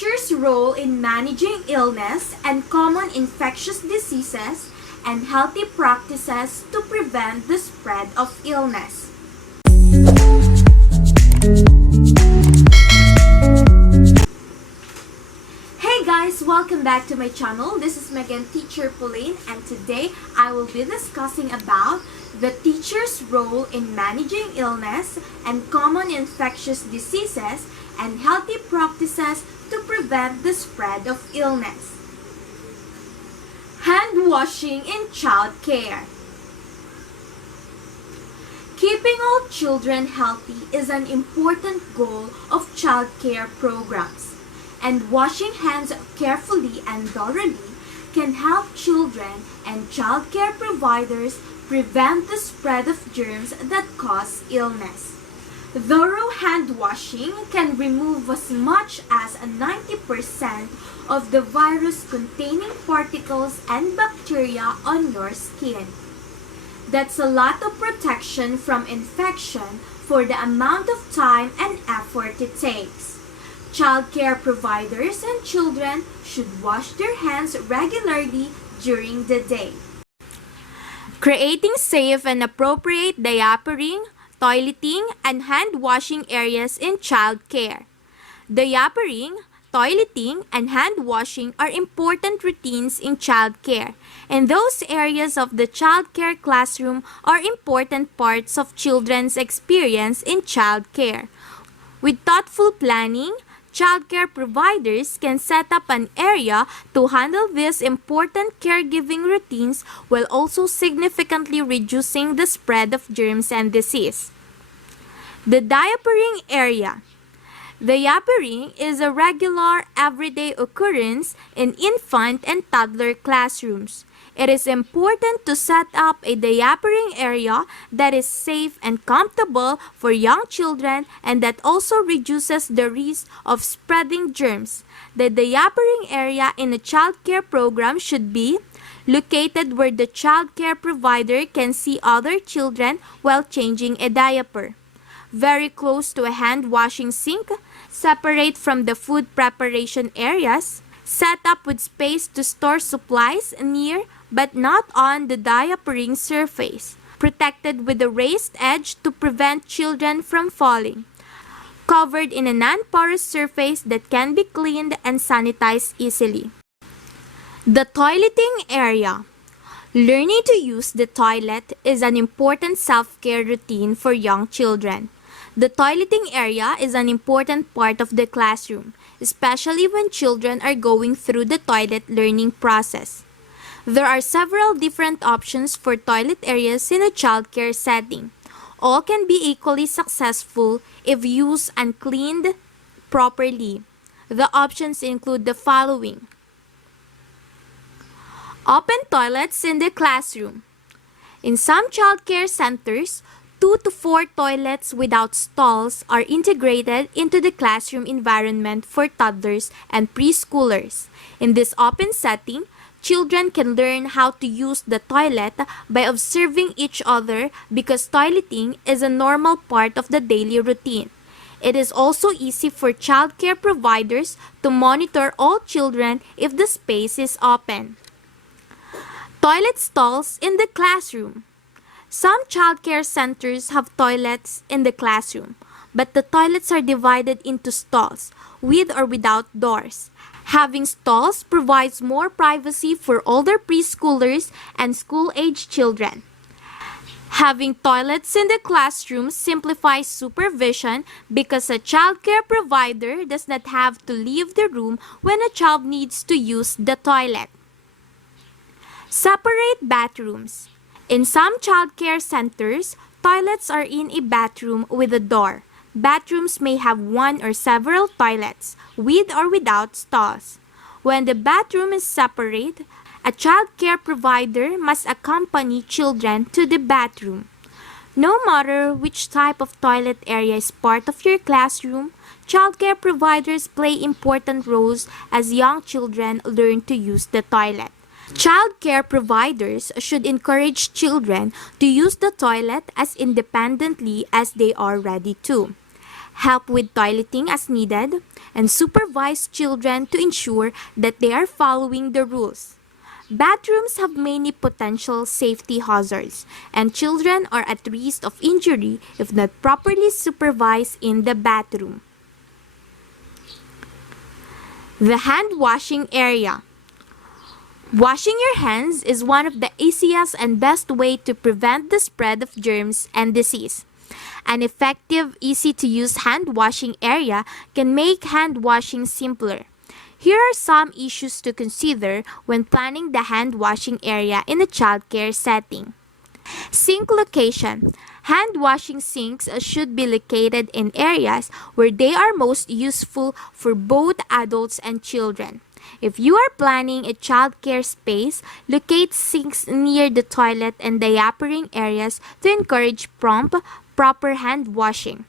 teacher's role in managing illness and common infectious diseases and healthy practices to prevent the spread of illness. Hey guys, welcome back to my channel. This is Megan Teacher Pauline, and today I will be discussing about the teacher's role in managing illness and common infectious diseases and healthy practices to prevent the spread of illness. Hand washing in child care. Keeping all children healthy is an important goal of child care programs, and washing hands carefully and thoroughly can help children and child care providers prevent the spread of germs that cause illness. Thorough hand washing can remove as much as 90% of the virus-containing particles and bacteria on your skin. That's a lot of protection from infection for the amount of time and effort it takes. Child care providers and children should wash their hands regularly during the day. Creating safe and appropriate diapering, toileting, and hand washing areas in child care. Diapering, toileting, and hand washing are important routines in child care, and those areas of the child care classroom are important parts of children's experience in child care. With thoughtful planning, child care providers can set up an area to handle these important caregiving routines while also significantly reducing the spread of germs and disease. The diapering area. Diapering is a regular, everyday occurrence in infant and toddler classrooms. It is important to set up a diapering area that is safe and comfortable for young children and that also reduces the risk of spreading germs. The diapering area in a child care program should be located where the child care provider can see other children while changing a diaper. Very close to a hand washing sink, separate from the food preparation areas, set up with space to store supplies near but not on the diapering surface, protected with a raised edge to prevent children from falling, covered in a non-porous surface that can be cleaned and sanitized easily. The toileting area. Learning to use the toilet is an important self-care routine for young children. The toileting area is an important part of the classroom, especially when children are going through the toilet learning process. There are several different options for toilet areas in a child care setting. All can be equally successful if used and cleaned properly. The options include the following. Open toilets in the classroom. In some child care centers, 2 to 4 toilets without stalls are integrated into the classroom environment for toddlers and preschoolers. In this open setting, children can learn how to use the toilet by observing each other because toileting is a normal part of the daily routine. It is also easy for child care providers to monitor all children if the space is open. Toilet stalls in the classroom. Some child care centers have toilets in the classroom, but the toilets are divided into stalls, with or without doors. Having stalls provides more privacy for older preschoolers and school-age children. Having toilets in the classroom simplifies supervision because a child care provider does not have to leave the room when a child needs to use the toilet. Separate bathrooms. In some child care centers, toilets are in a bathroom with a door. Bathrooms may have one or several toilets, with or without stalls. When the bathroom is separate, a child care provider must accompany children to the bathroom. No matter which type of toilet area is part of your classroom, child care providers play important roles as young children learn to use the toilet. Child care providers should encourage children to use the toilet as independently as they are ready to. help with toileting as needed, and supervise children to ensure that they are following the rules. Bathrooms have many potential safety hazards, and children are at risk of injury if not properly supervised in the bathroom. The hand washing area. Washing your hands is one of the easiest and best way to prevent the spread of germs and disease. An effective, easy-to-use hand washing area can make hand washing simpler. Here are some issues to consider when planning the hand washing area in a childcare setting. Sink location. Hand washing sinks should be located in areas where they are most useful for both adults and children. If you are planning a childcare space, locate sinks near the toilet and diapering areas to encourage proper hand washing.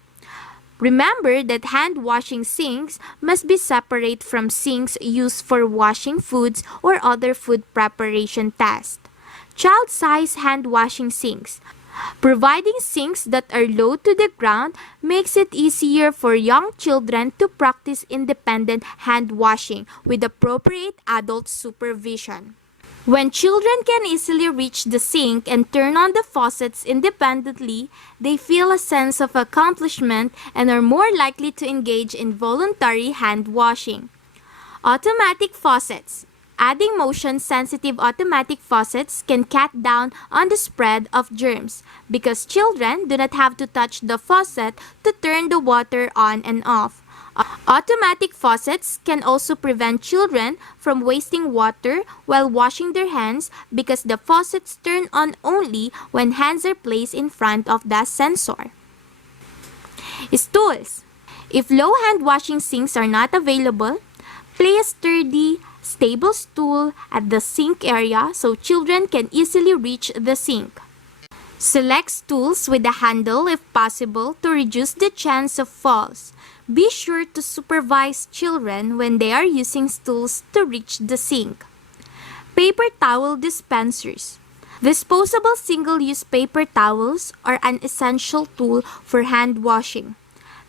Remember that hand washing sinks must be separate from sinks used for washing foods or other food preparation tasks. Child-size hand washing sinks. Providing sinks that are low to the ground makes it easier for young children to practice independent hand washing with appropriate adult supervision. When children can easily reach the sink and turn on the faucets independently, they feel a sense of accomplishment and are more likely to engage in voluntary hand washing. Automatic faucets. Adding motion-sensitive automatic faucets can cut down on the spread of germs because children do not have to touch the faucet to turn the water on and off. Automatic faucets can also prevent children from wasting water while washing their hands because the faucets turn on only when hands are placed in front of the sensor. Stools. If low hand washing sinks are not available, place a sturdy, stable stool at the sink area so children can easily reach the sink. Select stools with a handle if possible to reduce the chance of falls. Be sure to supervise children when they are using stools to reach the sink. Paper towel dispensers. Disposable single-use paper towels are an essential tool for hand washing.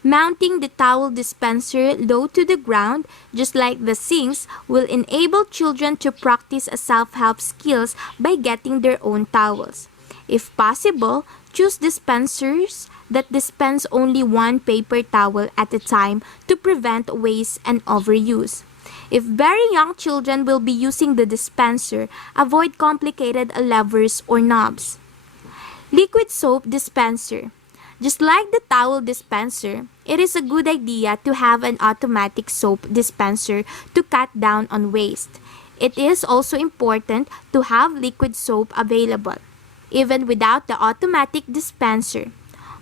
Mounting the towel dispenser low to the ground, just like the sinks, will enable children to practice self-help skills by getting their own towels. If possible, choose dispensers that dispense only one paper towel at a time to prevent waste and overuse. If very young children will be using the dispenser, avoid complicated levers or knobs. Liquid soap dispenser. Just like the towel dispenser, it is a good idea to have an automatic soap dispenser to cut down on waste. It is also important to have liquid soap available, even without the automatic dispenser.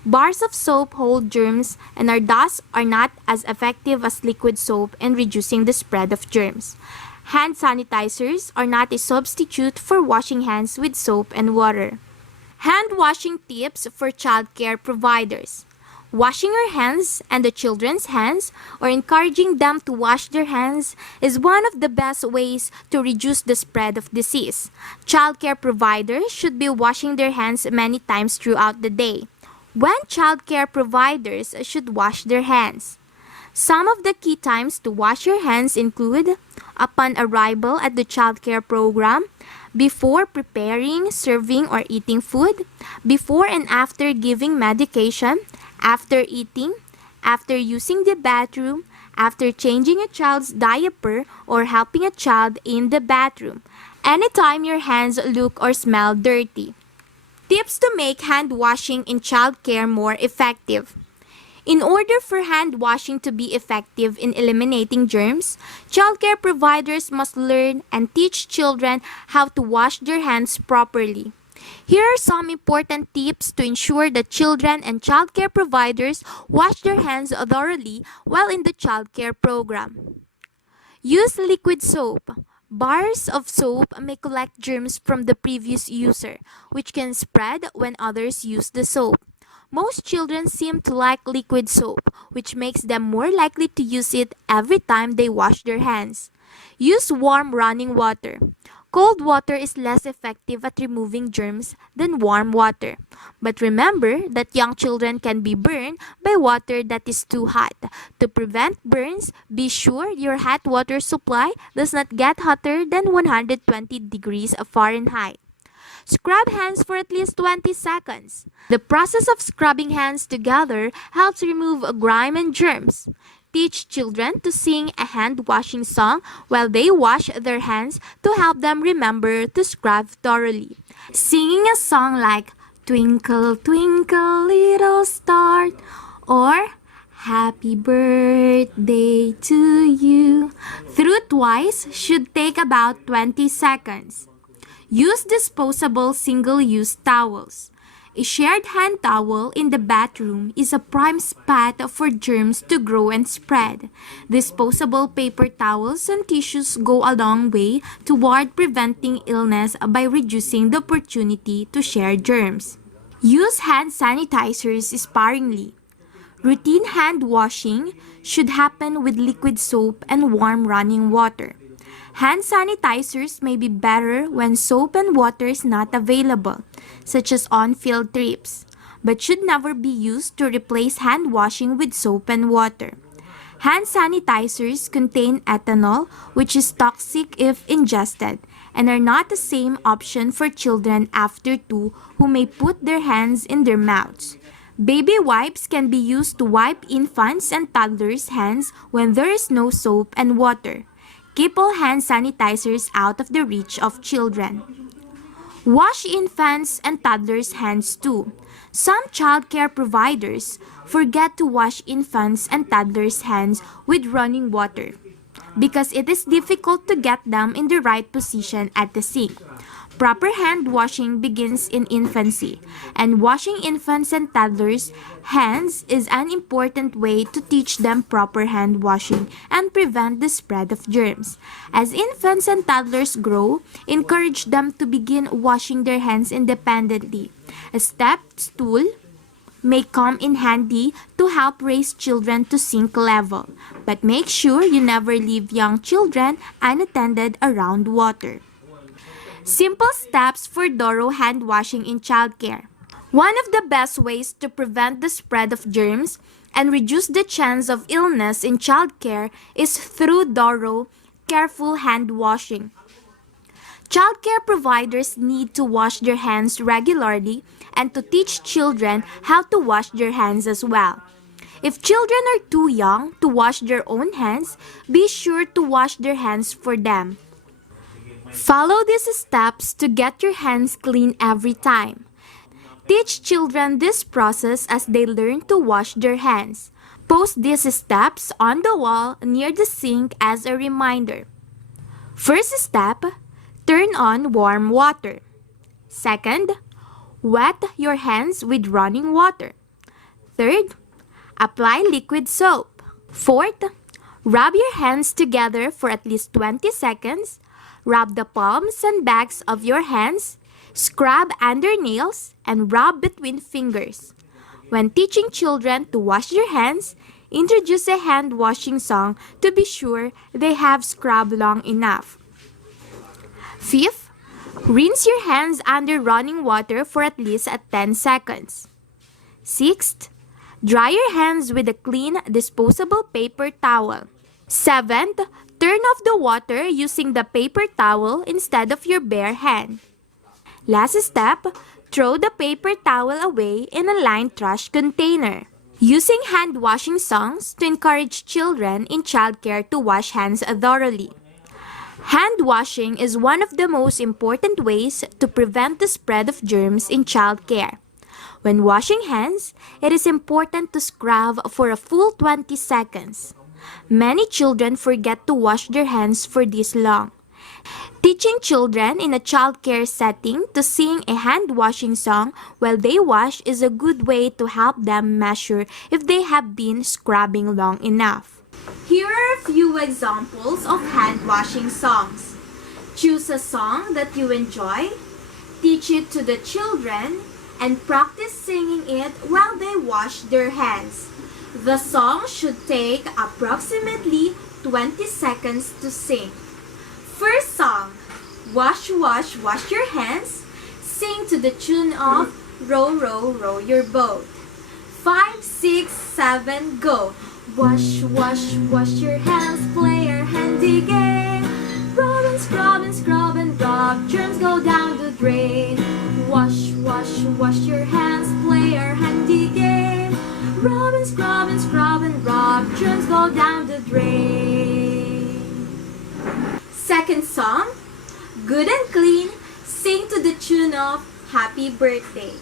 Bars of soap hold germs and thus are not as effective as liquid soap in reducing the spread of germs. Hand sanitizers are not a substitute for washing hands with soap and water. Hand washing tips for childcare providers. Washing your hands and the children's hands or encouraging them to wash their hands is one of the best ways to reduce the spread of disease. Childcare providers should be washing their hands many times throughout the day. When childcare providers should wash their hands. Some of the key times to wash your hands include upon arrival at the childcare program, before preparing, serving, or eating food, before and after giving medication, after eating, after using the bathroom, after changing a child's diaper or helping a child in the bathroom, anytime your hands look or smell dirty. Tips to make hand washing in childcare more effective. In order for hand washing to be effective in eliminating germs, childcare providers must learn and teach children how to wash their hands properly. Here are some important tips to ensure that children and childcare providers wash their hands thoroughly while in the childcare program. Use liquid soap. Bars of soap may collect germs from the previous user, which can spread when others use the soap. Most children seem to like liquid soap, which makes them more likely to use it every time they wash their hands. Use warm running water. Cold water is less effective at removing germs than warm water. But remember that young children can be burned by water that is too hot. To prevent burns, be sure your hot water supply does not get hotter than 120 degrees Fahrenheit. Scrub hands for at least 20 seconds. The process of scrubbing hands together helps remove grime and germs. Teach children to sing a hand washing song while they wash their hands to help them remember to scrub thoroughly. Singing a song like Twinkle, Twinkle, Little Star or Happy Birthday to You through twice should take about 20 seconds. Use disposable single-use towels. A shared hand towel in the bathroom is a prime spot for germs to grow and spread. Disposable paper towels and tissues go a long way toward preventing illness by reducing the opportunity to share germs. Use hand sanitizers sparingly. Routine hand washing should happen with liquid soap and warm running water. Hand sanitizers may be better when soap and water is not available, such as on field trips, but should never be used to replace hand washing with soap and water. Hand sanitizers contain ethanol, which is toxic if ingested, and are not the same option for children after 2 who may put their hands in their mouths. Baby wipes can be used to wipe infants and toddlers' hands when there is no soap and water. Keep all hand sanitizers out of the reach of children. Wash infants and toddlers' hands too. Some childcare providers forget to wash infants and toddlers' hands with running water because it is difficult to get them in the right position at the sink. Proper hand washing begins in infancy, and washing infants and toddlers' hands is an important way to teach them proper hand washing and prevent the spread of germs. As infants and toddlers grow, encourage them to begin washing their hands independently. A step stool may come in handy to help raise children to sink level, but make sure you never leave young children unattended around water. Simple steps for thorough hand washing in childcare. One of the best ways to prevent the spread of germs and reduce the chance of illness in childcare is through thorough, careful hand washing. Childcare providers need to wash their hands regularly and to teach children how to wash their hands as well. If children are too young to wash their own hands, be sure to wash their hands for them. Follow these steps to get your hands clean every time. Teach children this process as they learn to wash their hands. Post these steps on the wall near the sink as a reminder. First step, turn on warm water. Second, wet your hands with running water. Third, apply liquid soap. Fourth, rub your hands together for at least 20 seconds. Rub the palms and backs of your hands, scrub under nails, and rub between fingers. When teaching children to wash their hands, introduce a hand washing song to be sure they have scrubbed long enough. Fifth, rinse your hands under running water for at least 10 seconds. Sixth, dry your hands with a clean disposable paper towel. Seventh, turn off the water using the paper towel instead of your bare hand. Last step, throw the paper towel away in a lined trash container. Using hand washing songs to encourage children in childcare to wash hands thoroughly. Hand washing is one of the most important ways to prevent the spread of germs in childcare. When washing hands, it is important to scrub for a full 20 seconds. Many children forget to wash their hands for this long. Teaching children in a childcare setting to sing a hand washing song while they wash is a good way to help them measure if they have been scrubbing long enough. Here are a few examples of hand washing songs. Choose a song that you enjoy, teach it to the children, and practice singing it while they wash their hands. The song should take approximately 20 seconds to sing. First song, Wash, wash, wash your hands. Sing to the tune of Row, row, row your boat. 5, 6, 7, go. Wash, wash, wash your hands. Play your handy game. Rub and scrub and scrub and rub. Germs go down the drain. Wash, wash, wash your hands. Play your handy game. Rub and scrub and rub. Germs go down the drain. Second song. Good and clean. Sing to the tune of Happy Birthday.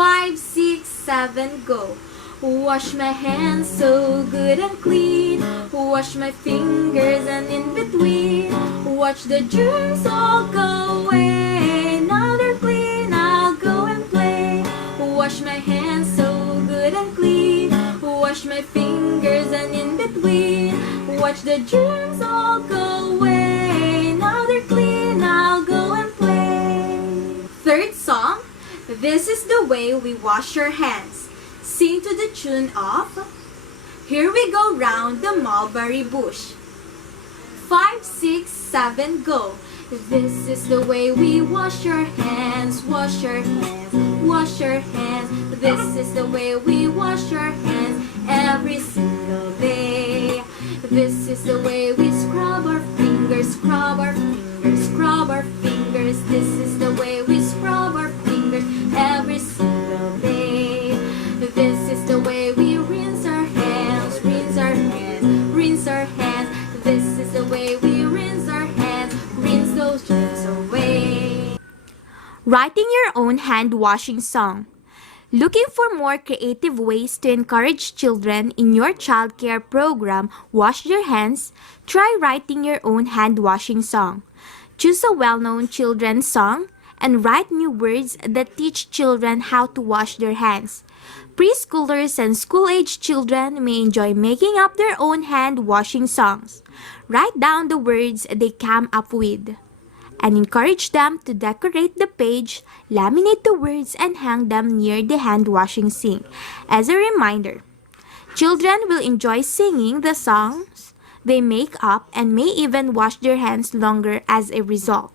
5, 6, 7, go. Wash my hands so good and clean. Wash my fingers and in between. Watch the germs all go away. Now they're clean, I'll go and play. Wash my hands so good and clean. Wash my fingers and in between. Watch the germs all go away. Now they're clean, I'll go and play. Third song. This is the way we wash our hands. Sing to the tune of Here We Go Round the Mulberry Bush. 5, 6, 7, go. This is the way we wash our hands. Wash our hands, wash our hands. This is the way we wash our hands every single day. This is the way we scrub our fingers, scrub our fingers, scrub our fingers. This is the way we scrub our fingers every single day. This is the way we rinse our hands, rinse our hands, rinse our hands. This is the way we rinse our hands, rinse those germs away. Writing your own hand washing song. Looking for more creative ways to encourage children in your childcare program, Wash Your Hands? Try writing your own hand washing song. Choose a well-known children's song and write new words that teach children how to wash their hands. Preschoolers and school-age children may enjoy making up their own hand-washing songs. Write down the words they come up with and encourage them to decorate the page, laminate the words, and hang them near the hand-washing sink. As a reminder, children will enjoy singing the songs they make up and may even wash their hands longer as a result.